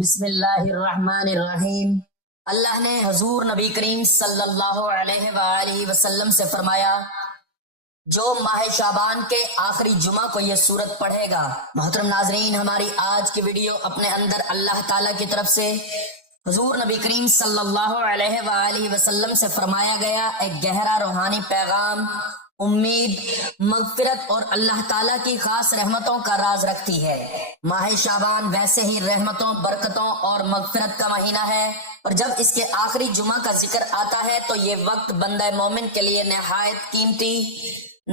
بسم اللہ الرحمن الرحیم۔ اللہ نے حضور نبی کریم صلی اللہ علیہ وآلہ وسلم سے فرمایا، جو ماہ شعبان کے آخری جمعہ کو یہ سورت پڑھے گا۔ محترم ناظرین، ہماری آج کی ویڈیو اپنے اندر اللہ تعالیٰ کی طرف سے حضور نبی کریم صلی اللہ علیہ وآلہ وسلم سے فرمایا گیا ایک گہرا روحانی پیغام، امید، مغفرت اور اللہ تعالیٰ کی خاص رحمتوں کا راز رکھتی ہے۔ ماہ شعبان ویسے ہی رحمتوں، برکتوں اور مغفرت کا مہینہ ہے، اور جب اس کے آخری جمعہ کا ذکر آتا ہے تو یہ وقت بندہ مومن کے لیے نہایت قیمتی،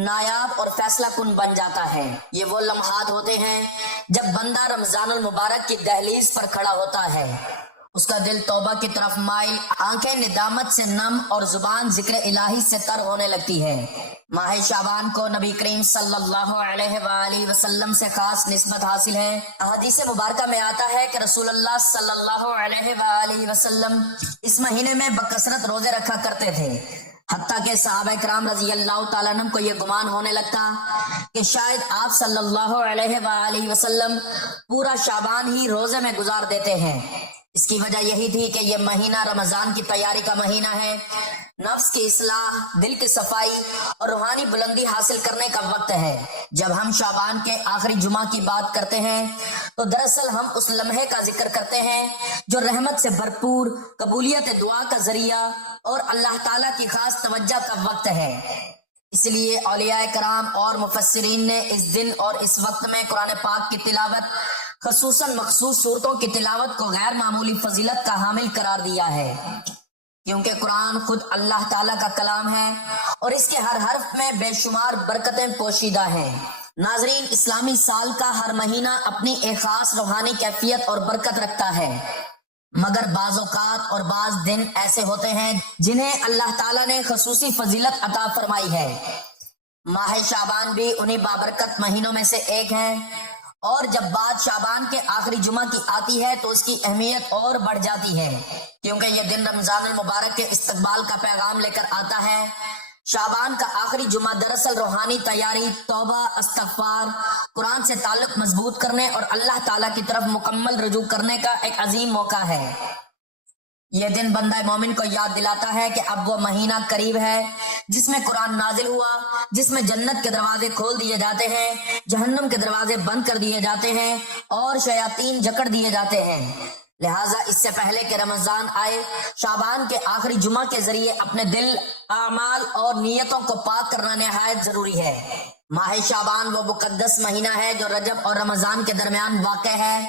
نایاب اور فیصلہ کن بن جاتا ہے۔ یہ وہ لمحات ہوتے ہیں جب بندہ رمضان المبارک کی دہلیز پر کھڑا ہوتا ہے، اس کا دل توبہ کی طرف مائل، آنکھیں ندامت سے نم اور زبان ذکر الہی سے تر ہونے لگتی ہے۔ ماہ شعبان کو نبی کریم صلی اللہ علیہ وآلہ وسلم سے خاص نسبت حاصل ہے۔ احادیث مبارکہ میں آتا ہے کہ رسول اللہ صلی اللہ علیہ وآلہ وسلم اس مہینے میں بکثرت روزے رکھا کرتے تھے، حتیٰ کہ صحابہ کرام رضی اللہ تعالیٰ عنہ کو یہ گمان ہونے لگتا کہ شاید آپ صلی اللہ علیہ وآلہ وسلم پورا شعبان ہی روزے میں گزار دیتے ہیں۔ اس کی وجہ یہی تھی کہ یہ مہینہ رمضان کی تیاری کا مہینہ ہے، نفس کی اصلاح، دل کی صفائی اور روحانی بلندی حاصل کرنے کا وقت ہے۔ جب ہم شعبان کے آخری جمعہ کی بات کرتے ہیں تو دراصل ہم اس لمحے کا ذکر کرتے ہیں جو رحمت سے بھرپور، قبولیت دعا کا ذریعہ اور اللہ تعالیٰ کی خاص توجہ کا وقت ہے۔ اس لیے اولیاء کرام اور مفسرین نے اس دن اور اس وقت میں قرآن پاک کی تلاوت، خصوصاً مخصوص صورتوں کی تلاوت کو غیر معمولی فضیلت کا حامل قرار دیا ہے، کیونکہ قرآن خود اللہ تعالیٰ کا کلام ہے اور اس کے ہر حرف میں بے شمار برکتیں پوشیدہ ہیں۔ ناظرین، اسلامی سال کا ہر مہینہ اپنی ایک خاص روحانی کیفیت اور برکت رکھتا ہے، مگر بعض اوقات اور بعض دن ایسے ہوتے ہیں جنہیں اللہ تعالیٰ نے خصوصی فضیلت عطا فرمائی ہے۔ ماہ شعبان بھی انہی بابرکت مہینوں میں سے ایک ہے، اور جب بات شعبان کے آخری جمعہ کی آتی ہے تو اس کی اہمیت اور بڑھ جاتی ہے، کیونکہ یہ دن رمضان المبارک کے استقبال کا پیغام لے کر آتا ہے۔ شعبان کا آخری جمعہ دراصل روحانی تیاری، توبہ، استغفار، قرآن سے تعلق مضبوط کرنے اور اللہ تعالیٰ کی طرف مکمل رجوع کرنے کا ایک عظیم موقع ہے۔ یہ دن بندہ مومن کو یاد دلاتا ہے کہ اب وہ مہینہ قریب ہے جس میں قرآن نازل ہوا، جس میں جنت کے دروازے کھول دیے جاتے ہیں، جہنم کے دروازے بند کر دیے جاتے ہیں اور شیاطین جکڑ دیے جاتے ہیں۔ لہٰذا اس سے پہلے کہ رمضان آئے، شعبان کے آخری جمعہ کے ذریعے اپنے دل، اعمال اور نیتوں کو پاک کرنا نہایت ضروری ہے۔ ماہ شعبان وہ مقدس مہینہ ہے جو رجب اور رمضان کے درمیان واقع ہے۔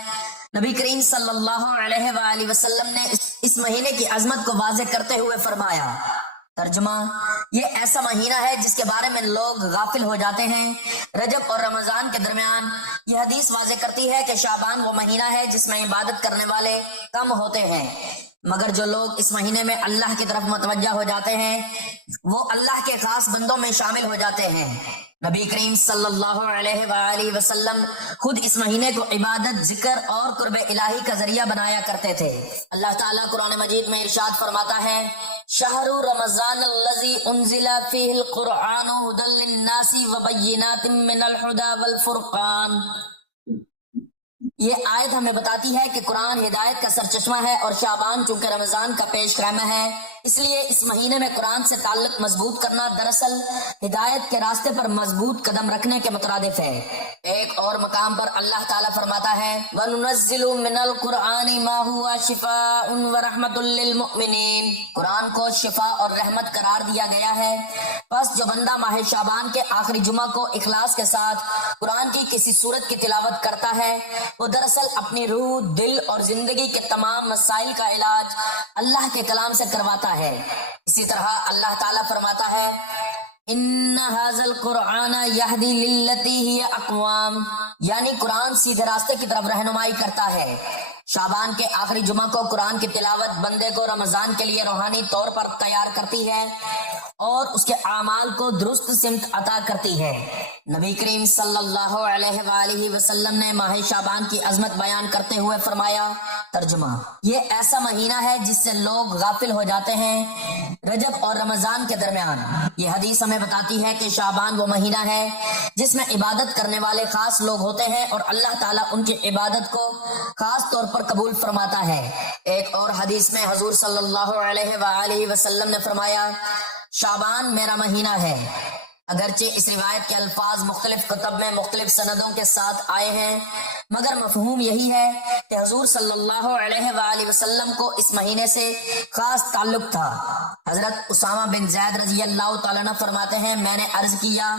نبی کریم صلی اللہ علیہ وآلہ وسلم نے اس مہینے کی عظمت کو واضح کرتے ہوئے فرمایا، ترجمہ: یہ ایسا مہینہ ہے جس کے بارے میں لوگ غافل ہو جاتے ہیں۔ رجب اور رمضان کے درمیان یہ حدیث واضح کرتی ہے کہ شعبان وہ مہینہ ہے جس میں عبادت کرنے والے کم ہوتے ہیں، مگر جو لوگ اس مہینے میں اللہ کی طرف متوجہ ہو جاتے ہیں وہ اللہ کے خاص بندوں میں شامل ہو جاتے ہیں۔ نبی کریم صلی اللہ علیہ وآلہ وسلم خود اس مہینے کو عبادت، ذکر اور قرب الہی کا ذریعہ بنایا کرتے تھے۔ اللہ تعالیٰ قرآن مجید میں ارشاد فرماتا ہے، شہر رمضان الذی انزل فیہ القرآن ھدی للناس وبینات من الھدی والفرقان۔ یہ آیت ہمیں بتاتی ہے کہ قرآن ہدایت کا سرچشمہ ہے، اور شعبان چونکہ رمضان کا پیش خیمہ ہے، اس لیے اس مہینے میں قرآن سے تعلق مضبوط کرنا دراصل ہدایت کے راستے پر مضبوط قدم رکھنے کے مترادف ہے۔ ایک اور مقام پر اللہ تعالیٰ فرماتا ہے، وَنُنَزِّلُ مِنَ الْقُرْآنِ مَا هُوَ شِفَاءٌ وَرَحْمَةٌ لِّلْمُؤْمِنِينَ۔ قرآن کو شفا اور رحمت قرار دیا گیا ہے، پس جو بندہ ماہ شعبان کے آخری جمعہ کو اخلاص کے ساتھ قرآن کی کسی سورت کی تلاوت کرتا ہے، وہ دراصل اپنی روح، دل اور زندگی کے تمام مسائل کا علاج اللہ کے کلام سے کرواتا ہے۔ اسی طرح اللہ تعالیٰ فرماتا ہے، ان ھذا القرآن یہدی للتی ہی اقوام، یعنی قرآن سیدھے راستے کی طرف رہنمائی کرتا ہے۔ شعبان کے آخری جمعہ کو قرآن کی تلاوت بندے کو رمضان کے لیے روحانی طور پر تیار کرتی ہے اور اس کے اعمال کو درست سمت عطا کرتی ہے۔ نبی کریم صلی اللہ علیہ وآلہ وسلم نے ماہ شعبان کی عظمت بیان کرتے ہوئے فرمایا، ترجمہ: یہ ایسا مہینہ ہے جس سے لوگ غافل ہو جاتے ہیں رجب اور رمضان کے درمیان۔ یہ حدیث ہمیں بتاتی ہے کہ شعبان وہ مہینہ ہے جس میں عبادت کرنے والے خاص لوگ ہوتے ہیں اور اللہ تعالیٰ ان کی عبادت کو خاص طور پر قبول فرماتا ہے۔ ایک اور حدیث میں حضور صلی اللہ علیہ وآلہ وسلم نے فرمایا، شعبان میرا مہینہ ہے۔ اگرچہ اس روایت کے الفاظ مختلف کتب میں مختلف سندوں کے ساتھ آئے ہیں، مگر مفہوم یہی ہے کہ حضور صلی اللہ علیہ وآلہ وسلم کو اس مہینے سے خاص تعلق تھا۔ حضرت اسامہ بن زید رضی اللہ تعالیٰ عنہ فرماتے ہیں، میں نے عرض کیا،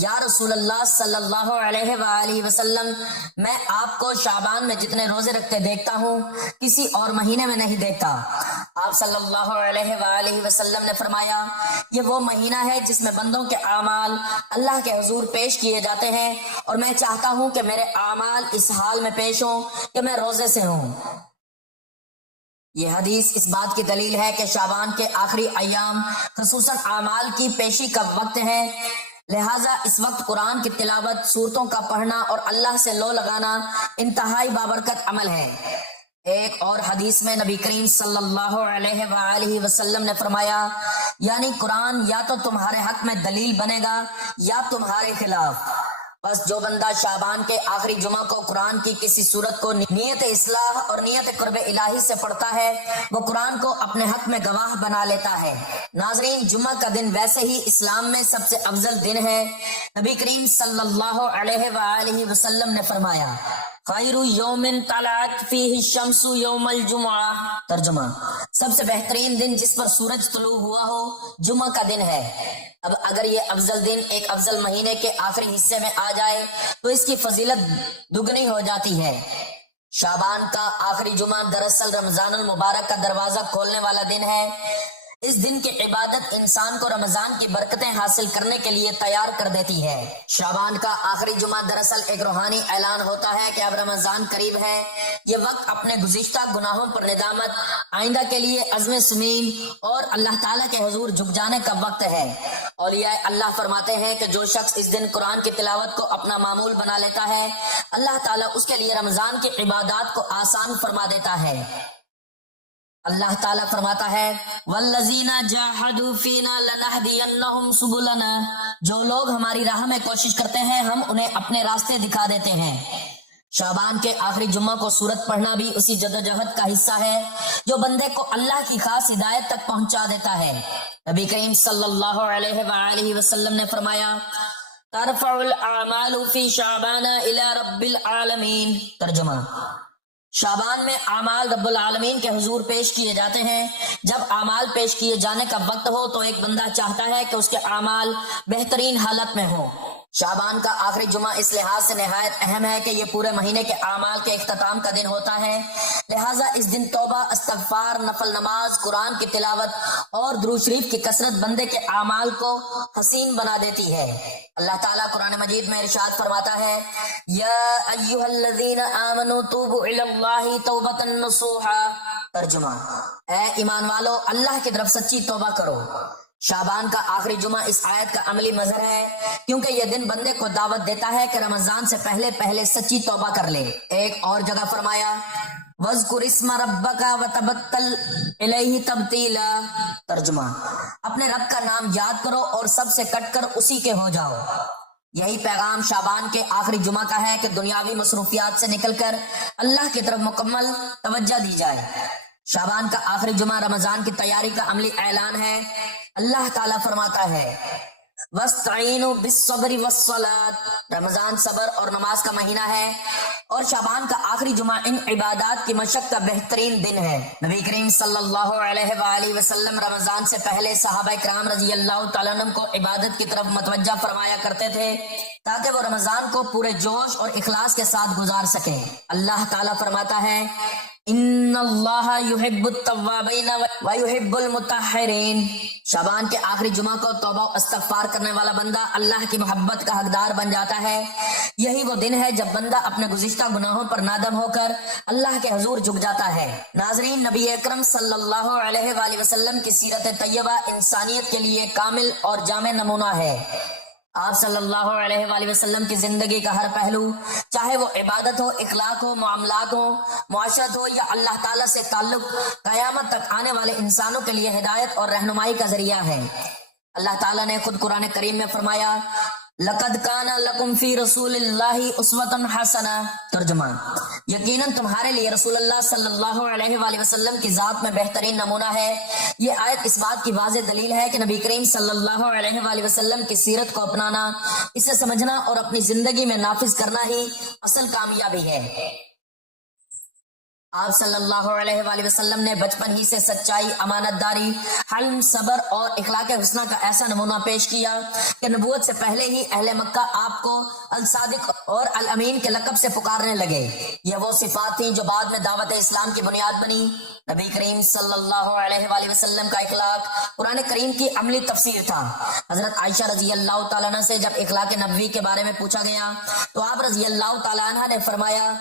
یا رسول اللہ صلی اللہ علیہ وآلہ وسلم، میں آپ کو شعبان میں جتنے روزے رکھتے دیکھتا ہوں کسی اور مہینے میں نہیں دیکھتا۔ آپ صلی اللہ علیہ وآلہ وسلم نے فرمایا، یہ وہ مہینہ ہے جس میں بندوں کے اعمال اللہ کے حضور پیش کیے جاتے ہیں اور میں چاہتا ہوں کہ میرے اعمال اس حال میں پیش ہوں کہ میں روزے سے ہوں۔ یہ حدیث اس بات کی دلیل ہے کہ شعبان کے آخری ایام خصوصاً اعمال کی پیشی کا وقت ہے، لہٰذا اس وقت قرآن کی تلاوت، سورتوں کا پڑھنا اور اللہ سے لو لگانا انتہائی بابرکت عمل ہے۔ ایک اور حدیث میں نبی کریم صلی اللہ علیہ وآلہ وسلم نے فرمایا، یعنی قرآن یا تو تمہارے حق میں دلیل بنے گا یا تمہارے خلاف۔ بس جو بندہ شعبان کے آخری جمعہ کو قرآن کی کسی سورت کو نیت اصلاح اور نیت قرب الہی سے پڑھتا ہے، وہ قرآن کو اپنے حق میں گواہ بنا لیتا ہے۔ ناظرین، جمعہ کا دن ویسے ہی اسلام میں سب سے افضل دن ہے۔ نبی کریم صلی اللہ علیہ وآلہ وسلم نے فرمایا، خیر یوم طلعت فیہ الشمس یوم الجمعہ۔ ترجمہ: سب سے بہترین دن جس پر سورج طلوع ہوا ہو جمعہ کا دن ہے۔ اب اگر یہ افضل دن ایک افضل مہینے کے آخری حصے میں آ جائے تو اس کی فضیلت دگنی ہو جاتی ہے۔ شعبان کا آخری جمعہ دراصل رمضان المبارک کا دروازہ کھولنے والا دن ہے۔ اس دن کی عبادت انسان کو رمضان کی برکتیں حاصل کرنے کے لیے تیار کر دیتی ہے۔ شعبان کا آخری جمعہ دراصل ایک روحانی اعلان ہوتا ہے کہ اب رمضان قریب ہے۔ یہ وقت اپنے گزشتہ گناہوں پر ندامت، آئندہ کے لیے عزم صمیم اور اللہ تعالیٰ کے حضور جھک جانے کا وقت ہے۔ اولیاء اللہ فرماتے ہیں کہ جو شخص اس دن قرآن کی تلاوت کو اپنا معمول بنا لیتا ہے، اللہ تعالیٰ اس کے لیے رمضان کی عبادات کو آسان فرما دیتا ہے۔ اللہ تعالیٰ فرماتا ہے، وَالَّذِينَ جَاهَدُوا فِينَا لَنَهْدِيَنَّهُمْ سُبُلَنَا، جو لوگ ہماری راہ میں کوشش کرتے ہیں ہم انہیں اپنے راستے دکھا دیتے ہیں۔ شعبان کے آخری جمعہ کو سورت پڑھنا بھی اسی جدوجہد کا حصہ ہے جو بندے کو اللہ کی خاص ہدایت تک پہنچا دیتا ہے۔ نبی کریم صلی اللہ علیہ وآلہ وسلم نے فرمایا، ترفع الاعمال فی شعبان الی رب العالمین۔ ترجمہ: شعبان میں اعمال رب العالمین کے حضور پیش کیے جاتے ہیں۔ جب اعمال پیش کیے جانے کا وقت ہو تو ایک بندہ چاہتا ہے کہ اس کے اعمال بہترین حالت میں ہوں۔ شعبان کا آخری جمعہ اس لحاظ سے نہایت اہم ہے کہ یہ پورے مہینے کے اعمال کے اختتام کا دن ہوتا ہے، لہٰذا اس دن توبہ، استغفار، نفل نماز، قرآن کی تلاوت اور درود شریف کی کثرت بندے کے اعمال کو حسین بنا دیتی ہے۔ اللہ تعالیٰ قرآن مجید میں ارشاد فرماتا ہے، یا ایھا الذین آمنوا توبوا الی اللہ توبۃ نصوحا۔ ترجمہ: اے ایمان والو، اللہ کی طرف سچی توبہ کرو۔ شعبان کا آخری جمعہ اس آیت کا عملی مظہر ہے، کیونکہ یہ دن بندے کو دعوت دیتا ہے کہ رمضان سے پہلے پہلے سچی توبہ کر لے۔ ایک اور جگہ فرمایا، وَاذْكُرِ اسْمَ رَبَّكَ وَتَبَتَّلْ إِلَيْهِ تَبْتِيلًا۔ ترجمہ: اپنے رب کا نام یاد کرو اور سب سے کٹ کر اسی کے ہو جاؤ۔ یہی پیغام شعبان کے آخری جمعہ کا ہے کہ دنیاوی مصروفیات سے نکل کر اللہ کی طرف مکمل توجہ دی جائے۔ شعبان کا آخری جمعہ رمضان کی تیاری کا عملی اعلان ہے۔ اللہ تعالیٰ فرماتا ہے، وَاسْتَعِينُوا بِالصَّبْرِ وَالصَّلَاةِ۔ رمضان صبر اور نماز کا مہینہ ہے اور شعبان کا آخری جمعہ ان عبادات کی مشق کا بہترین دن ہے۔ نبی کریم صلی اللہ علیہ وآلہ وسلم رمضان سے پہلے صحابہ کرام رضی اللہ تعالیٰ عنہم کو عبادت کی طرف متوجہ فرمایا کرتے تھے تاکہ وہ رمضان کو پورے جوش اور اخلاص کے ساتھ گزار سکیں۔ اللہ تعالیٰ فرماتا ہے، ان اللہ یحب التوابین ویحب المطہرین۔ شعبان کے آخری جمعہ کو توبہ و استغفار کرنے والا بندہ اللہ کی محبت کا حقدار بن جاتا ہے۔ یہی وہ دن ہے جب بندہ اپنے گزشتہ گناہوں پر نادم ہو کر اللہ کے حضور جھک جاتا ہے۔ ناظرین، نبی اکرم صلی اللہ علیہ وآلہ وسلم کی سیرت طیبہ انسانیت کے لیے کامل اور جامع نمونہ ہے۔ آپ صلی اللہ علیہ وآلہ وسلم کی زندگی کا ہر پہلو، چاہے وہ عبادت ہو، اخلاق ہو، معاملات ہو، معاشرت ہو یا اللہ تعالیٰ سے تعلق، قیامت تک آنے والے انسانوں کے لیے ہدایت اور رہنمائی کا ذریعہ ہے۔ اللہ تعالیٰ نے خود قرآن کریم میں فرمایا لَقَدْ كَانَ لَكُمْ فِي رَسُولِ اللَّهِ أُسْوَةٌ حَسَنَةٌ، ترجمہ یقیناً تمہارے لیے رسول اللہ صلی اللہ علیہ وآلہ وسلم کی ذات میں بہترین نمونہ ہے۔ یہ آیت اس بات کی واضح دلیل ہے کہ نبی کریم صلی اللہ علیہ وآلہ وسلم کی سیرت کو اپنانا، اسے سمجھنا اور اپنی زندگی میں نافذ کرنا ہی اصل کامیابی ہے۔ آپ صلی اللہ علیہ وآلہ وسلم نے بچپن ہی سے سچائی، امانت داری، حلم، صبر اور اخلاق حسنہ کا ایسا نمونہ پیش کیا کہ نبوت سے پہلے ہی اہل مکہ آپ کو الصادق اور الامین کے لقب سے پکارنے لگے۔ یہ وہ صفات تھیں جو بعد میں دعوت اسلام کی بنیاد بنی۔ نبی کریم صلی اللہ علیہ وآلہ وسلم کا اخلاق قرآن کریم کی عملی تفسیر تھا۔ حضرت عائشہ رضی اللہ تعالیٰ عنہ سے جب اخلاق نبوی کے بارے میں پوچھا گیا تو آپ رضی اللہ تعالیٰ عنہ نے فرمایا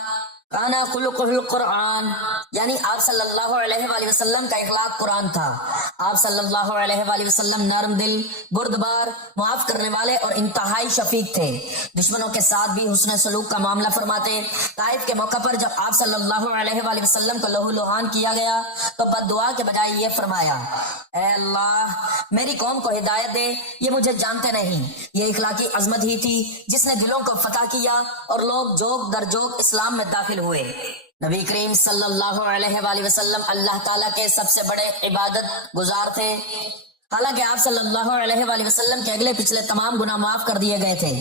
کانا خلقہ القرآن، یعنی آپ صلی اللہ علیہ وآلہ وسلم کا اخلاق قرآن تھا۔ آپ صلی اللہ علیہ وآلہ وسلم نرم دل، بردبار، معاف کرنے والے اور انتہائی شفیق تھے۔ دشمنوں کے ساتھ بھی حسن سلوک کا معاملہ فرماتے۔ طائف کے موقع پر جب آپ صلی اللہ علیہ وآلہ وسلم کو لہو لہان کیا گیا تو بد دعا کے بجائے یہ فرمایا اے اللہ میری قوم کو ہدایت دے، یہ مجھے جانتے نہیں۔ یہ اخلاقی عظمت ہی تھی جس نے دلوں کو فتح کیا اور لوگ جوگ در جوگ اسلام میں داخل ہوئے۔ نبی کریم صلی اللہ علیہ وآلہ وسلم اللہ تعالیٰ کے سب سے بڑے عبادت گزار تھے۔ حالانکہ آپ صلی اللہ علیہ وآلہ وسلم کے اگلے پچھلے تمام گناہ معاف کر دیے گئے تھے،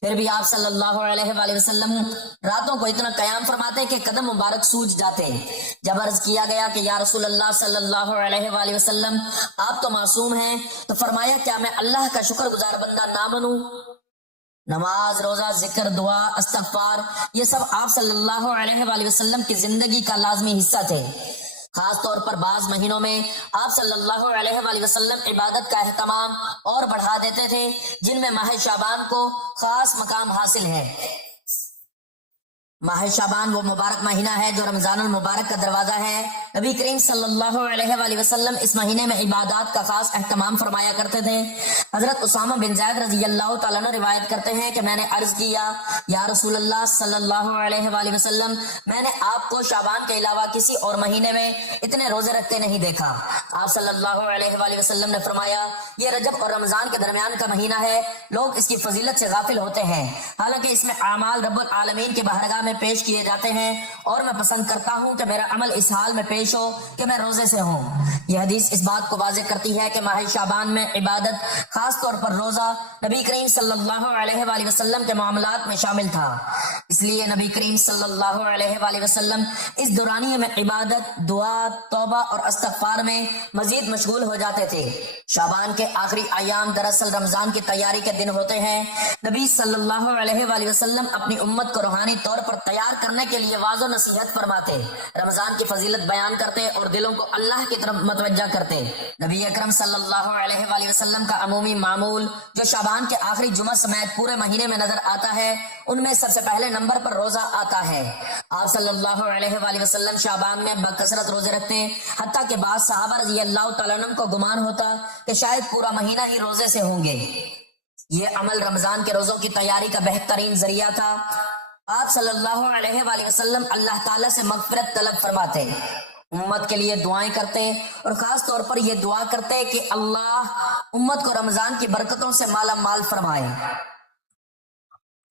پھر بھی آپ صلی اللہ علیہ وآلہ وسلم راتوں کو اتنا قیام فرماتے کہ قدم مبارک سوج جاتے۔ جب عرض کیا گیا کہ یا رسول اللہ صلی اللہ علیہ وآلہ وسلم آپ تو معصوم ہیں، تو فرمایا کیا میں اللہ کا شکر گزار بندہ نہ بنوں؟ نماز، روزہ، ذکر، دعا، استغفار، یہ سب آپ صلی اللہ علیہ وآلہ وسلم کی زندگی کا لازمی حصہ تھے۔ خاص طور پر بعض مہینوں میں آپ صلی اللہ علیہ وآلہ وسلم عبادت کا اہتمام اور بڑھا دیتے تھے، جن میں ماہ شعبان کو خاص مقام حاصل ہے۔ ماہ شعبان وہ مبارک مہینہ ہے جو رمضان المبارک کا دروازہ ہے۔ نبی کریم صلی اللہ علیہ وآلہ وسلم اس مہینے میں عبادات کا خاص اہتمام فرمایا کرتے تھے۔ حضرت اسامہ بن زید رضی اللہ تعالیٰ عنہ روایت کرتے ہیں کہ میں نے عرض کیا یا رسول اللہ صلی اللہ علیہ وآلہ وسلم میں نے آپ کو شعبان کے علاوہ کسی اور مہینے میں اتنے روزے رکھتے نہیں دیکھا۔ آپ صلی اللہ علیہ وآلہ وسلم نے فرمایا یہ رجب اور رمضان کے درمیان کا مہینہ ہے، لوگ اس کی فضیلت سے غافل ہوتے ہیں، حالانکہ اس میں اعمال رب العالمین کے بارگاہ میں پیش کیے جاتے ہیں، اور میں پسند کرتا ہوں کہ میرا عمل اس حال میں پیش ہو کہ میں روزے سے ہوں۔ یہ حدیث اس بات کو واضح کرتی ہے کہ ماہ شعبان میں عبادت، خاص طور پر روزہ، نبی کریم صلی اللہ علیہ وآلہ وسلم کے معاملات میں شامل تھا۔ اس لیے نبی کریم صلی اللہ علیہ وآلہ وسلم اس دورانیے میں عبادت، دعا، توبہ اور استغفار میں مزید مشغول ہو جاتے تھے۔ شعبان کے آخری ایام دراصل رمضان کی تیاری کے دن ہوتے ہیں۔ نبی صلی اللہ علیہ وآلہ وسلم اپنی امت کو روحانی طور پر تیار کرنے کے لیے واضح نصیحت فرماتے، رمضان کی فضیلت بیان کرتے اور دلوں کو اللہ کی طرف متوجہ کرتے۔ نبی اکرم صلی اللہ علیہ وآلہ وسلم کا عمومی معمول جو شعبان کے آخری جمعہ سمیت پورے مہینے میں نظر آتا ہے، ان میں سب سے پہلے نمبر پر روزہ آتا ہے۔ آپ صلی اللہ علیہ وآلہ وسلم شعبان میں بکثرت روزے رکھتے، حتیٰ کہ بعض صحابہ رضی اللہ تعالیٰ عنہ کو گمان ہوتا کہ شاید پورا مہینہ ہی روزے سے ہوں گے۔ یہ عمل رمضان کے روزوں کی تیاری کا بہترین ذریعہ تھا۔ آپ صلی اللہ علیہ وآلہ وسلم اللہ تعالیٰ سے مغفرت طلب فرماتے، امت کے لیے دعائیں کرتے اور خاص طور پر یہ دعا کرتے کہ اللہ امت کو رمضان کی برکتوں سے مالا مال فرمائے۔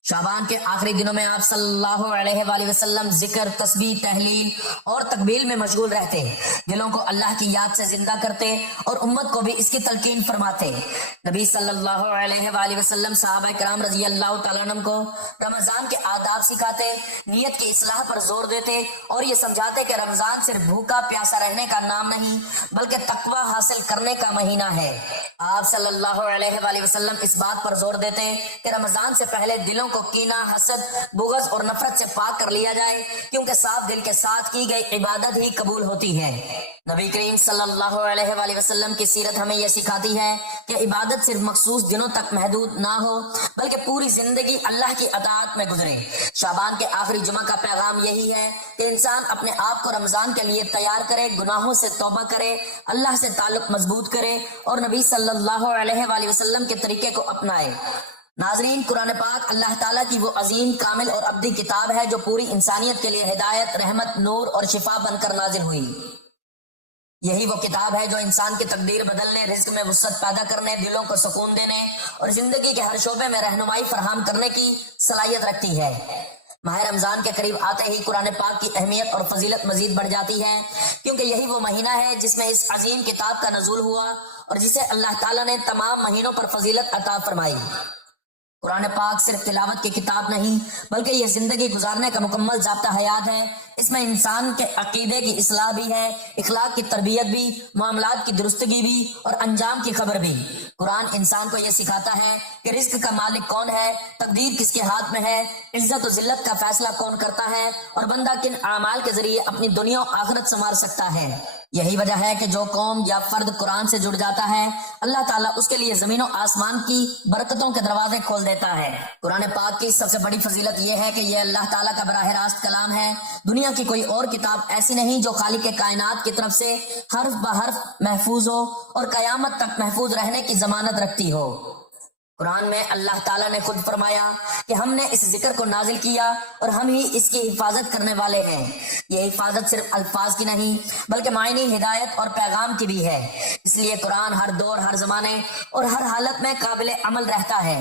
شعبان کے آخری دنوں میں آپ صلی اللہ علیہ وآلہ وسلم ذکر، تسبیح، تحلیل اور تکبیر میں مشغول رہتے، دلوں کو اللہ کی یاد سے زندہ کرتے اور امت کو بھی اس کی تلقین فرماتے۔ نبی صلی اللہ علیہ وآلہ وسلم صحابہ کرام رضی اللہ تعالیٰ عنہ کو رمضان کے آداب سکھاتے، نیت کی اصلاح پر زور دیتے اور یہ سمجھاتے کہ رمضان صرف بھوکا پیاسا رہنے کا نام نہیں بلکہ تقوی حاصل کرنے کا مہینہ ہے۔ آپ صلی اللہ علیہ وآلہ وسلم اس بات پر زور دیتے کہ رمضان سے پہلے دلوں کو کینہ، حسد، بغض اور نفرت سے پاک کر لیا جائے، کیونکہ صاف دل کے ساتھ کی گئی عبادت ہی قبول ہوتی ہے۔ نبی کریم صلی اللہ علیہ وآلہ وسلم کی سیرت ہمیں یہ سکھاتی ہے کہ عبادت صرف مخصوص دنوں تک محدود نہ ہو بلکہ پوری زندگی اللہ کی اطاعت میں گزرے۔ شعبان کے آخری جمعہ کا پیغام یہی ہے کہ انسان اپنے آپ کو رمضان کے لیے تیار کرے، گناہوں سے توبہ کرے، اللہ سے تعلق مضبوط کرے اور نبی صلی اللہ علیہ وآلہ وسلم کے طریقے کو اپنائے۔ ناظرین، قرآن پاک اللہ تعالیٰ کی وہ عظیم، کامل اور ابدی کتاب ہے جو پوری انسانیت کے لیے ہدایت، رحمت، نور اور شفا بن کر نازل ہوئی۔ یہی وہ کتاب ہے جو انسان کی تقدیر بدلنے، رزق میں وسعت پیدا کرنے، دلوں کو سکون دینے اور زندگی کے ہر شعبے میں رہنمائی فراہم کرنے کی صلاحیت رکھتی ہے۔ ماہ رمضان کے قریب آتے ہی قرآن پاک کی اہمیت اور فضیلت مزید بڑھ جاتی ہے، کیونکہ یہی وہ مہینہ ہے جس میں اس عظیم کتاب کا نزول ہوا اور جسے اللہ تعالیٰ نے تمام مہینوں پر فضیلت عطا فرمائی۔ قرآن پاک صرف تلاوت کی کتاب نہیں، بلکہ یہ زندگی گزارنے کا مکمل ضابطہ حیات ہے۔ اس میں انسان کے عقیدے کی اصلاح بھی ہے، اخلاق کی تربیت بھی، معاملات کی درستگی بھی اور انجام کی خبر بھی۔ قرآن انسان کو یہ سکھاتا ہے کہ رزق کا مالک کون ہے، تقدیر کس کے ہاتھ میں ہے، عزت و ذلت کا فیصلہ کون کرتا ہے اور بندہ کن اعمال کے ذریعے اپنی دنیا و آخرت سنوار سکتا ہے۔ یہی وجہ ہے کہ جو قوم یا فرد قرآن سے جڑ جاتا ہے، اللہ تعالیٰ اس کے لیے زمین و آسمان کی برکتوں کے دروازے کھول دیتا ہے۔ قرآن پاک کی سب سے بڑی فضیلت یہ ہے کہ یہ اللہ تعالیٰ کا براہ راست کلام ہے۔ دنیا کی کوئی اور کتاب ایسی نہیں جو خالق کائنات کی طرف سے حرف بحرف محفوظ ہو اور قیامت تک محفوظ رہنے کی ضمانت رکھتی ہو۔ قرآن میں اللہ تعالیٰ نے خود فرمایا کہ ہم نے اس ذکر کو نازل کیا اور ہم ہی اس کی حفاظت کرنے والے ہیں۔ یہ حفاظت صرف الفاظ کی نہیں بلکہ معنی، ہدایت اور پیغام کی بھی ہے۔ اس لیے قرآن ہر دور، ہر زمانے اور ہر حالت میں قابل عمل رہتا ہے۔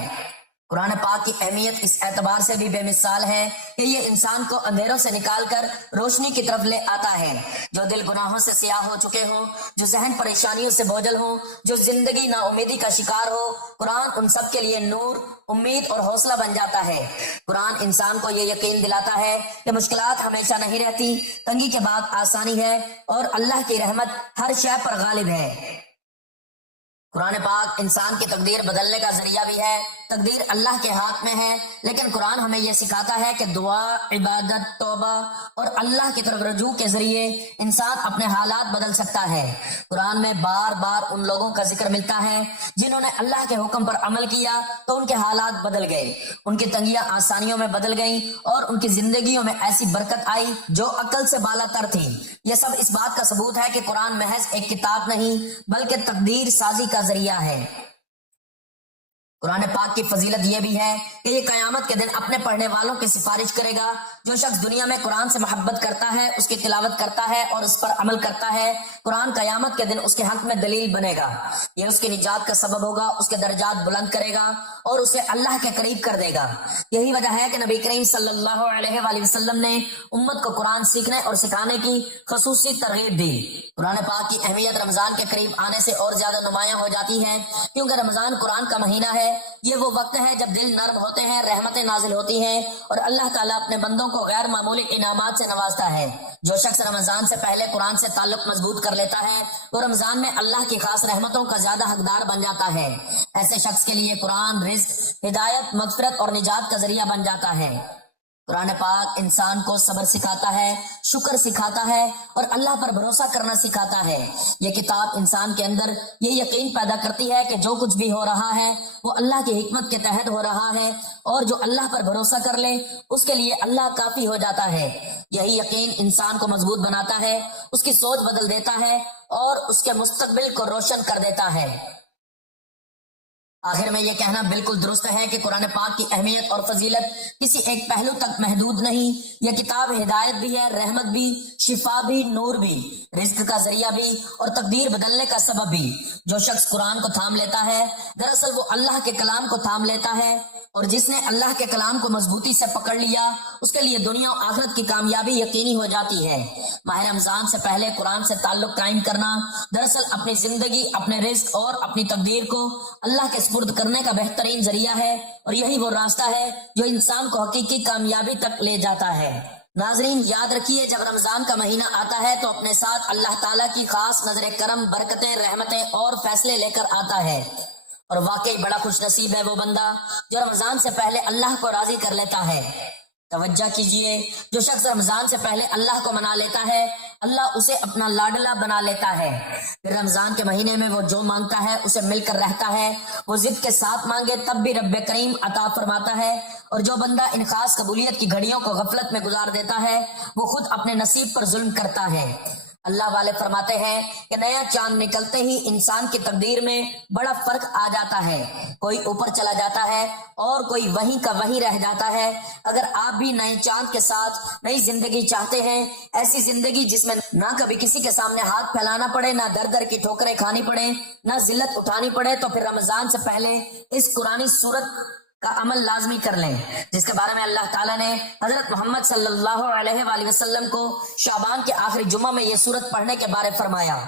قرآن پاک کی اہمیت اس اعتبار سے بھی بے مثال ہے کہ یہ انسان کو اندھیروں سے نکال کر روشنی کی طرف لے آتا ہے۔ جو دل گناہوں سے سیاہ ہو چکے ہوں، جو ذہن پریشانیوں سے بوجھل ہوں، جو زندگی نا امیدی کا شکار ہو، قرآن ان سب کے لیے نور، امید اور حوصلہ بن جاتا ہے۔ قرآن انسان کو یہ یقین دلاتا ہے کہ مشکلات ہمیشہ نہیں رہتی، تنگی کے بعد آسانی ہے اور اللہ کی رحمت ہر شے پر غالب ہے۔ قرآن پاک انسان کی تقدیر بدلنے کا ذریعہ بھی ہے۔ تقدیر اللہ کے ہاتھ میں ہے، لیکن قرآن ہمیں یہ سکھاتا ہے کہ دعا، عبادت، توبہ اور اللہ کی طرف رجوع کے ذریعے انسان اپنے حالات بدل سکتا ہے۔ قرآن میں بار بار ان لوگوں کا ذکر ملتا ہے جنہوں نے اللہ کے حکم پر عمل کیا تو ان کے حالات بدل گئے، ان کی تنگیاں آسانیوں میں بدل گئیں اور ان کی زندگیوں میں ایسی برکت آئی جو عقل سے بالا تر تھی۔ یہ سب اس بات کا ثبوت ہے کہ قرآن محض ایک کتاب نہیں بلکہ تقدیر سازی کا ذریعہ ہے۔ قرآن پاک کی فضیلت یہ بھی ہے کہ یہ قیامت کے دن اپنے پڑھنے والوں کی سفارش کرے گا۔ جو شخص دنیا میں قرآن سے محبت کرتا ہے، اس کی تلاوت کرتا ہے اور اس پر عمل کرتا ہے، قرآن قیامت کے دن اس کے حق میں دلیل بنے گا۔ یہ اس کی نجات کا سبب ہوگا، اس کے درجات بلند کرے گا اور اسے اللہ کے قریب کر دے گا۔ یہی وجہ ہے کہ نبی کریم صلی اللہ علیہ وآلہ وسلم نے امت کو قرآن سیکھنے اور سکھانے کی خصوصی ترغیب دی۔ قرآن پاک کی اہمیت رمضان کے قریب آنے سے اور زیادہ نمایاں ہو جاتی ہے، کیونکہ رمضان قرآن کا مہینہ ہے۔ یہ وہ وقت ہے جب دل نرم ہوتے ہیں، رحمتیں نازل ہوتی ہیں اور اللہ تعالیٰ اپنے بندوں کو غیر معمولی انعامات سے نوازتا ہے۔ جو شخص رمضان سے پہلے قرآن سے تعلق مضبوط کر لیتا ہے وہ رمضان میں اللہ کی خاص رحمتوں کا زیادہ حقدار بن جاتا ہے۔ ایسے شخص کے لیے قرآن رزق، ہدایت، مغفرت اور نجات کا ذریعہ بن جاتا ہے۔ قرآن پاک انسان کو صبر سکھاتا ہے، شکر سکھاتا ہے اور اللہ پر بھروسہ کرنا سکھاتا ہے۔ یہ کتاب انسان کے اندر یہ یقین پیدا کرتی ہے کہ جو کچھ بھی ہو رہا ہے وہ اللہ کی حکمت کے تحت ہو رہا ہے اور جو اللہ پر بھروسہ کر لے اس کے لیے اللہ کافی ہو جاتا ہے۔ یہی یقین انسان کو مضبوط بناتا ہے، اس کی سوچ بدل دیتا ہے اور اس کے مستقبل کو روشن کر دیتا ہے۔ آخر میں یہ کہنا بالکل درست ہے کہ قرآن پاک کی اہمیت اور فضیلت کسی ایک پہلو تک محدود نہیں۔ یہ کتاب ہدایت بھی ہے، رحمت بھی، شفا بھی، نور بھی، رزق کا ذریعہ بھی اور تقدیر بدلنے کا سبب بھی۔ جو شخص قرآن کو تھام لیتا ہے دراصل وہ اللہ کے کلام کو تھام لیتا ہے، اور جس نے اللہ کے کلام کو مضبوطی سے پکڑ لیا اس کے لیے دنیا و آخرت کی کامیابی یقینی ہو جاتی ہے۔ ماہ رمضان سے پہلے قرآن سے تعلق قائم کرنا دراصل اپنی زندگی، اپنے رزق اور اپنی تقدیر کو اللہ کے سپرد کرنے کا بہترین ذریعہ ہے، اور یہی وہ راستہ ہے جو انسان کو حقیقی کامیابی تک لے جاتا ہے۔ ناظرین، یاد رکھیے جب رمضان کا مہینہ آتا ہے تو اپنے ساتھ اللہ تعالیٰ کی خاص نظر کرم، برکتیں، رحمتیں اور فیصلے لے کر آتا ہے، اور واقعی بڑا خوش نصیب ہے وہ بندہ جو رمضان سے پہلے اللہ کو راضی کر لیتا ہے۔ توجہ کیجئے، جو شخص رمضان سے پہلے اللہ کو منا لیتا ہے اللہ اسے اپنا لاڈلا بنا لیتا ہے۔ پھر رمضان کے مہینے میں وہ جو مانگتا ہے اسے مل کر رہتا ہے، وہ ضد کے ساتھ مانگے تب بھی رب کریم عطا فرماتا ہے، اور جو بندہ ان خاص قبولیت کی گھڑیوں کو غفلت میں گزار دیتا ہے وہ خود اپنے نصیب پر ظلم کرتا ہے۔ اللہ والے فرماتے ہیں کہ نیا چاند نکلتے ہی انسان کی تقدیر میں بڑا فرق آ جاتا ہے، کوئی اوپر چلا جاتا ہے اور کوئی وہیں کا وہیں رہ جاتا ہے۔ اگر آپ بھی نئے چاند کے ساتھ نئی زندگی چاہتے ہیں، ایسی زندگی جس میں نہ کبھی کسی کے سامنے ہاتھ پھیلانا پڑے، نہ در در کی ٹھوکریں کھانی پڑے، نہ ذلت اٹھانی پڑے، تو پھر رمضان سے پہلے اس قرآنی سورت کا عمل لازمی کر لیں، جس کے بارے میں اللہ تعالیٰ نے حضرت محمد صلی اللہ علیہ وآلہ وسلم کو شعبان کے آخری جمعہ میں یہ سورت پڑھنے کے بارے فرمایا۔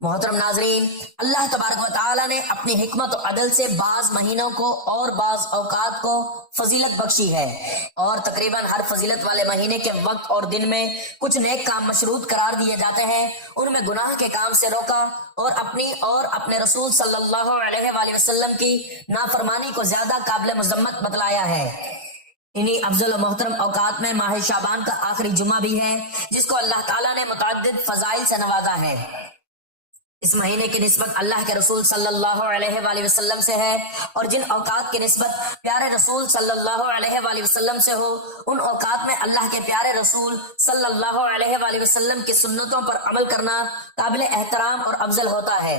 محترم ناظرین، اللہ تبارک و تعالیٰ نے اپنی حکمت و عدل سے بعض مہینوں کو اور بعض اوقات کو فضیلت بخشی ہے، اور تقریباً ہر فضیلت والے مہینے کے وقت اور دن میں کچھ نیک کام مشروط قرار دیے جاتے ہیں، ان میں گناہ کے کام سے روکا اور اپنی اور اپنے رسول صلی اللہ علیہ وآلہ وسلم کی نافرمانی کو زیادہ قابل مذمت بتلایا ہے۔ انہی افضل و محترم اوقات میں ماہ شعبان کا آخری جمعہ بھی ہے، جس کو اللہ تعالیٰ نے متعدد فضائل سے نوازا ہے۔ اس مہینے کی نسبت اللہ کے رسول صلی اللہ علیہ وآلہ وسلم سے ہے، اور جن اوقات کی نسبت پیارے رسول صلی اللہ علیہ وآلہ وسلم سے ہو، ان اوقات میں اللہ کے پیارے رسول صلی اللہ علیہ وآلہ وسلم کی سنتوں پر عمل کرنا قابل احترام اور افضل ہوتا ہے،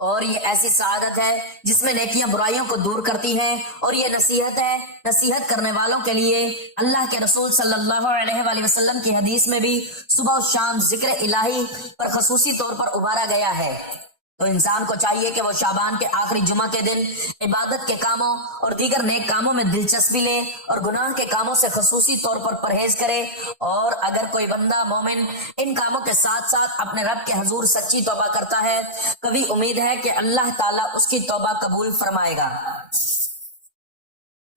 اور یہ ایسی سعادت ہے جس میں نیکیاں برائیوں کو دور کرتی ہیں، اور یہ نصیحت ہے نصیحت کرنے والوں کے لیے۔ اللہ کے رسول صلی اللہ علیہ وآلہ وسلم کی حدیث میں بھی صبح و شام ذکر الہی پر خصوصی طور پر ابھارا گیا ہے، تو انسان کو چاہیے کہ وہ شعبان کے آخری جمعہ کے دن عبادت کے کاموں اور دیگر نیک کاموں میں دلچسپی لے، اور گناہ کے کاموں سے خصوصی طور پر پرہیز کرے، اور اگر کوئی بندہ مومن ان کاموں کے ساتھ ساتھ اپنے رب کے حضور سچی توبہ کرتا ہے، کبھی امید ہے کہ اللہ تعالیٰ اس کی توبہ قبول فرمائے گا۔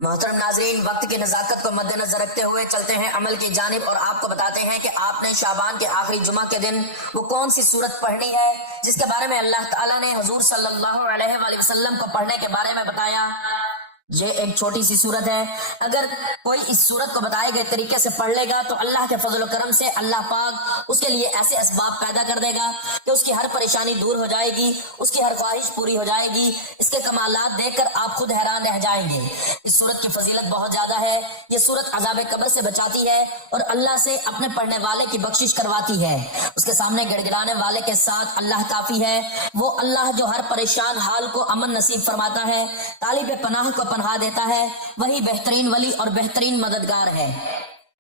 محترم ناظرین، وقت کی نزاکت کو مد نظر رکھتے ہوئے چلتے ہیں عمل کی جانب، اور آپ کو بتاتے ہیں کہ آپ نے شعبان کے آخری جمعہ کے دن وہ کون سی سورت پڑھنی ہے، جس کے بارے میں اللہ تعالیٰ نے حضور صلی اللہ علیہ وآلہ وسلم کو پڑھنے کے بارے میں بتایا۔ یہ ایک چھوٹی سی سورت ہے، اگر کوئی اس سورت کو بتائے گئے طریقے سے پڑھ لے گا تو اللہ کے فضل و کرم سے اللہ پاک اس کے لیے ایسے اسباب پیدا کر دے گا کہ اس کی ہر پریشانی دور ہو جائے گی، اس کی ہر خواہش پوری ہو جائے گی۔ اس کے کمالات دیکھ کر آپ خود حیران رہ جائیں گے۔ اس سورت کی فضیلت بہت زیادہ ہے۔ یہ سورت عذاب قبر سے بچاتی ہے اور اللہ سے اپنے پڑھنے والے کی بخشش کرواتی ہے۔ اس کے سامنے گڑ گڑانے والے کے ساتھ اللہ کافی ہے، وہ اللہ جو ہر پریشان حال کو امن نصیب فرماتا ہے، طالب پناہ کو پناہ دیتا ہے، وہی بہترین ولی اور بہترین مددگار ہے۔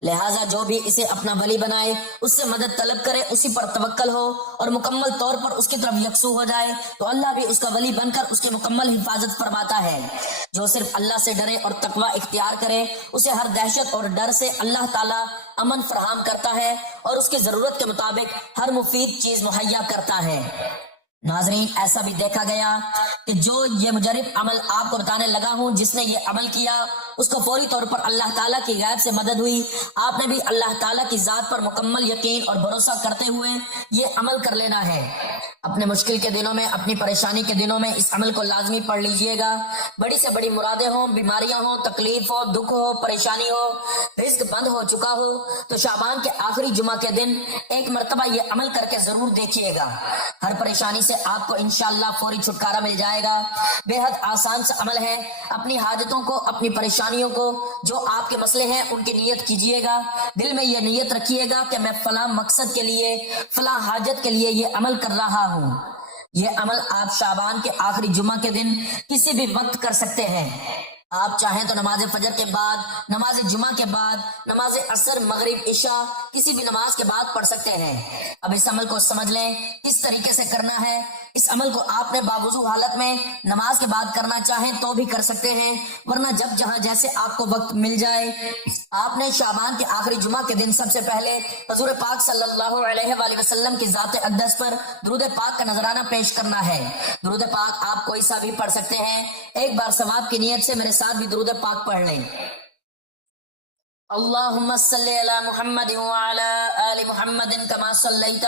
لہٰذا جو بھی اسے اپنا ولی بنائے، اس سے مدد طلب کرے، اسی پر توکل ہو اور مکمل طور پر اس کی طرف یکسو ہو جائے، تو اللہ بھی اس کا ولی بن کر اس کی مکمل حفاظت فرماتا ہے۔ جو صرف اللہ سے ڈرے اور تقوی اختیار کرے، اسے ہر دہشت اور ڈر سے اللہ تعالیٰ امن فراہم کرتا ہے اور اس کی ضرورت کے مطابق ہر مفید چیز مہیا کرتا ہے۔ ناظرین، ایسا بھی دیکھا گیا کہ جو یہ مجرب عمل آپ کو بتانے لگا ہوں، جس نے یہ عمل کیا، اس کو فوری طور پر اللہ تعالیٰ کی غیب سے مدد ہوئی۔ آپ نے بھی اللہ تعالیٰ کی ذات پر مکمل یقین اور بھروسہ کرتے ہوئے یہ عمل کر لینا ہے۔ اپنے مشکل کے دنوں میں، اپنی پریشانی کے دنوں میں اس عمل کو لازمی پڑھ لیجئے گا۔ بڑی سے بڑی مرادیں ہوں، بیماریاں ہوں، تکلیف ہو، دکھ ہو، پریشانی ہو، رزق بند ہو چکا ہو، تو شعبان کے آخری جمعہ کے دن ایک مرتبہ یہ عمل کر کے ضرور دیکھیے گا۔ ہر پریشانی سے آپ کو انشاءاللہ فوری چھٹکارا مل جائے گا۔ بے حد آسان سا عمل ہے۔ اپنی حاجتوں کو، اپنی پریشانیوں کو، جو آپ کے مسئلے ہیں، ان کی نیت کیجئے گا۔ دل میں یہ نیت رکھیے گا کہ میں فلاں مقصد کے لیے، فلاں حاجت کے لیے یہ عمل کر رہا ہوں۔ یہ عمل آپ شعبان کے آخری جمعہ کے دن کسی بھی وقت کر سکتے ہیں۔ آپ چاہیں تو نماز فجر کے بعد، نماز جمعہ کے بعد، نماز عصر، مغرب، عشاء، کسی بھی نماز کے بعد پڑھ سکتے ہیں۔ اب اس عمل کو سمجھ لیں کس طریقے سے کرنا ہے۔ اس عمل کو آپ نے باوضو حالت میں نماز کے بعد کرنا چاہیں تو بھی کر سکتے ہیں، ورنہ جب جہاں جیسے آپ کو وقت مل جائے۔ آپ نے شعبان کے آخری جمعہ کے دن سب سے پہلے حضور پاک صلی اللہ علیہ وآلہ وسلم کی ذات اقدس پر درود پاک کا نذرانہ پیش کرنا ہے۔ درود پاک آپ کوئی سا بھی پڑھ سکتے ہیں۔ ایک بار ثواب کی نیت سے میرے ساتھ بھی درود پاک پڑھ لیں۔ اللہم صلی علی محمد وعلی آل محمد کما صلیت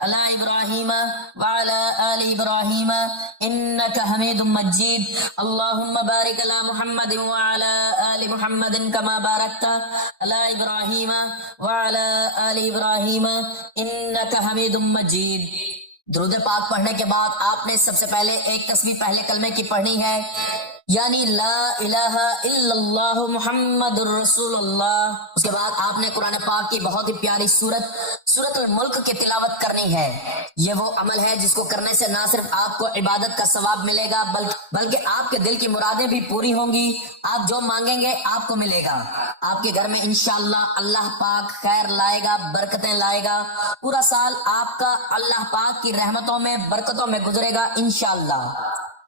علی ابراہیم وعلی آل ابراہیم انکا حمید مجید۔ اللہم بارک علی محمد وعلی آل محمد کما بارکت علی ابراہیم وعلی آل ابراہیم انکا حمید مجید۔ درود پاک پڑھنے کے بعد آپ نے سب سے پہلے ایک تسبیح پہلے کلمے کی پڑھنی ہے۔ یعنی لا الہ الا اللہ محمد الرسول اللہ۔ اس کے بعد آپ نے قرآن پاک کی بہت ہی پیاری سورت الملک کی تلاوت کرنی ہے۔ یہ وہ عمل ہے جس کو کرنے سے نہ صرف آپ کو عبادت کا ثواب ملے گا بلکہ آپ کے دل کی مرادیں بھی پوری ہوں گی۔ آپ جو مانگیں گے آپ کو ملے گا۔ آپ کے گھر میں انشاءاللہ اللہ پاک خیر لائے گا، برکتیں لائے گا۔ پورا سال آپ کا اللہ پاک کی رحمتوں میں برکتوں میں گزرے گا انشاءاللہ۔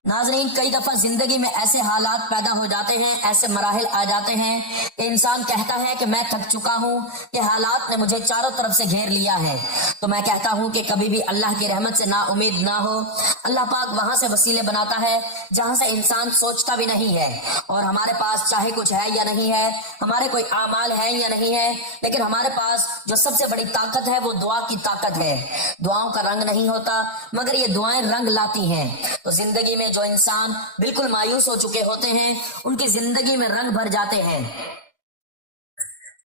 ناظرین، کئی دفعہ زندگی میں ایسے حالات پیدا ہو جاتے ہیں، ایسے مراحل آ جاتے ہیں کہ انسان کہتا ہے کہ میں تھک چکا ہوں، کہ حالات نے مجھے چاروں طرف سے گھیر لیا ہے۔ تو میں کہتا ہوں کہ کبھی بھی اللہ کی رحمت سے نا امید نہ ہو۔ اللہ پاک وہاں سے وسیلے بناتا ہے جہاں سے انسان سوچتا بھی نہیں ہے۔ اور ہمارے پاس چاہے کچھ ہے یا نہیں ہے، ہمارے کوئی اعمال ہیں یا نہیں ہے، لیکن ہمارے پاس جو سب سے بڑی طاقت ہے وہ دعا کی طاقت ہے۔ دعاؤں کا رنگ نہیں ہوتا مگر یہ دعائیں رنگ لاتی ہیں۔ تو زندگی میں جو انسان بالکل مایوس ہو چکے ہوتے ہیں ان کی زندگی میں رنگ بھر جاتے ہیں۔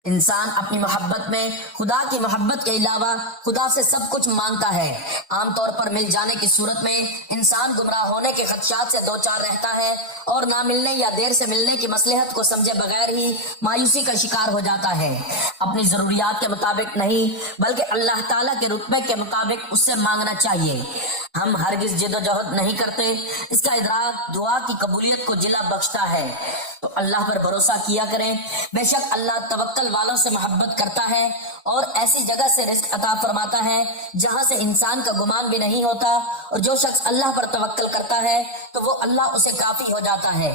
انسان اپنی محبت میں خدا کی محبت کے علاوہ خدا سے سب کچھ مانگتا ہے۔ عام طور پر مل جانے کی صورت میں انسان گمراہ ہونے کے خدشات سے دوچار رہتا ہے اور نہ ملنے یا دیر سے ملنے کی مصلحت کو سمجھے بغیر ہی مایوسی کا شکار ہو جاتا ہے۔ اپنی ضروریات کے مطابق نہیں بلکہ اللہ تعالیٰ کے رتبے کے مطابق اس سے مانگنا چاہیے۔ ہم ہرگز جد و جہد نہیں کرتے، اس کا ادراک دعا کی قبولیت کو جلا بخشتا ہے۔ تو اللہ پر بھروسہ کیا کریں، بے شک اللہ توکل والوں سے محبت کرتا ہے اور ایسی جگہ سے رزق عطا فرماتا ہے جہاں سے انسان کا گمان بھی نہیں ہوتا، اور جو شخص اللہ پر توکل کرتا ہے تو وہ اللہ اسے کافی ہو جاتا ہے۔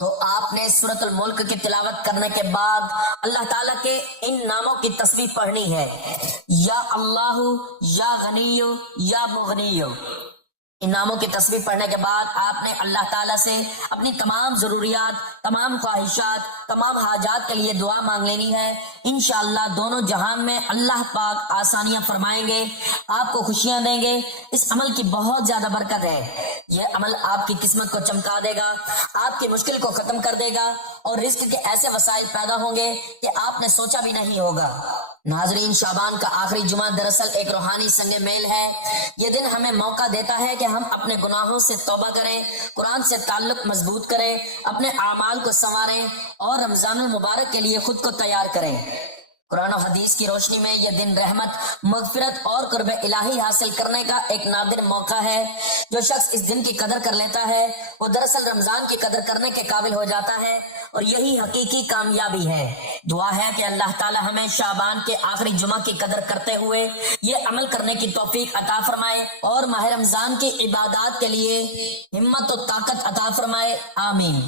تو آپ نے سورۃ الملک کی تلاوت کرنے کے بعد اللہ تعالیٰ کے ان ناموں کی تسبیح پڑھنی ہے، یا اللہ، یا غنی، یا مغنی۔ ان ناموں کی تسبیح پڑھنے کے بعد آپ نے اللہ تعالیٰ سے اپنی تمام ضروریات، تمام خواہشات، تمام حاجات کے لیے دعا مانگ لینی ہے۔ انشاءاللہ دونوں جہان میں اللہ پاک آسانیاں فرمائیں گے، آپ کو خوشیاں دیں گے۔ اس عمل کی بہت زیادہ برکت ہے۔ یہ عمل آپ کی قسمت کو چمکا دے گا، آپ کی مشکل کو ختم کر دے گا اور رزق کے ایسے وسائل پیدا ہوں گے کہ آپ نے سوچا بھی نہیں ہوگا۔ ناظرین، شعبان کا آخری جمعہ دراصل ایک روحانی سنگ میل ہے۔ یہ دن ہمیں موقع دیتا ہے کہ ہم اپنے گناہوں سے توبہ کریں، قرآن سے تعلق مضبوط کریں، اپنے اعمال کو سنواریں اور رمضان المبارک کے لیے خود کو تیار کریں۔ قرآن و حدیث کی روشنی میں یہ دن رحمت، مغفرت اور قرب الہی حاصل کرنے کا ایک نادر موقع ہے۔ جو شخص اس دن کی قدر کر لیتا ہے وہ دراصل رمضان کی قدر کرنے کے قابل ہو جاتا ہے، اور یہی حقیقی کامیابی ہے۔ دعا ہے کہ اللہ تعالی ہمیں شعبان کے آخری جمعہ کی قدر کرتے ہوئے یہ عمل کرنے کی توفیق عطا فرمائے اور ماہ رمضان کی عبادات کے لیے ہمت و طاقت عطا فرمائے، آمین۔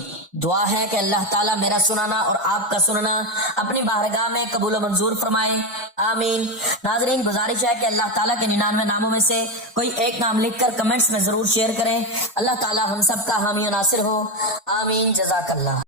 دعا ہے کہ اللہ تعالیٰ میرا سنانا اور آپ کا سننا اپنی بارگاہ میں قبول و منظور فرمائے، آمین۔ ناظرین، گزارش ہے کہ اللہ تعالیٰ کے 99 ناموں میں سے کوئی ایک نام لکھ کر کمنٹس میں ضرور شیئر کریں۔ اللہ تعالیٰ ہم سب کا حامی و ناصر ہو، آمین۔ جزاک اللہ۔